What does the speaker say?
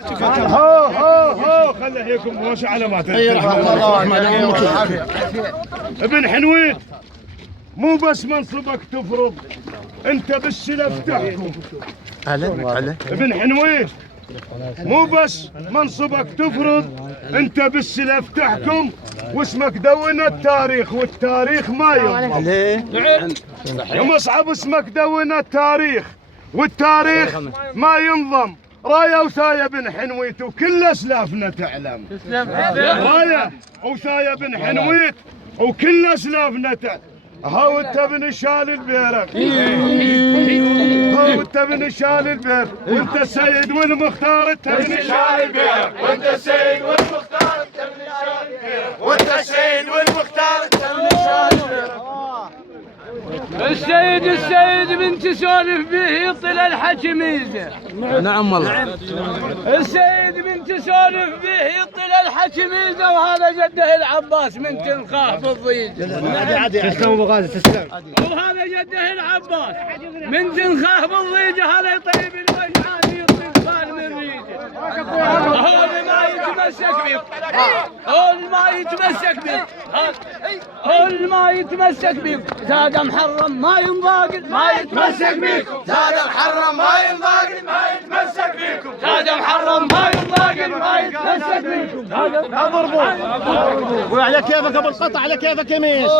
هو خلي هيكم وش علامات ابن حنويت. مو بس منصبك تفرض، انت بالسلف تحكم. ابن حنويت مو بس منصبك تفرض، انت بالسلف تحكم، واسمك دون التاريخ والتاريخ ما ينضم. يا مصعب اسمك دون التاريخ والتاريخ ما ينضم. رايه وسايه بن حنويت وكل اسلافنا تعلم. رايه وسايه بن حنويت وكل اسلافنا تعلم. هاو انت بن شال البيرك، هاو انت بن شال البير، وانت السيد والمختار، انت بن شال البيرك، وانت السيد والمختار، انت بن شال البيرك، وانت السيد والمختار، انت بن شال البيرك. السيد بنت سولف به طلع الحكميزه. نعم والله. السيد بنت سولف به طلع الحكميزه، وهذا جده العباس من تنخاه بالضيجه. تسلم ابو غازي تسلم. وهذا جده العباس من تنخاه بالضيجه، هذا يطيب الوجعان يطيب خال من ريجه. هو اللي ما يتمسك بك، هو اللي ما يتمسك بك، هو اللي ما يتمسك بك. زاد محرم ما ينضاقل ما يتمسك بكم، زاد محرم ما ينضاقل ما يتمسك بكم، زاد محرم ما ينضاقل ما يتمسك بكم. اضربوا وعلى كيفك ابو القطع، على كيفك يميش.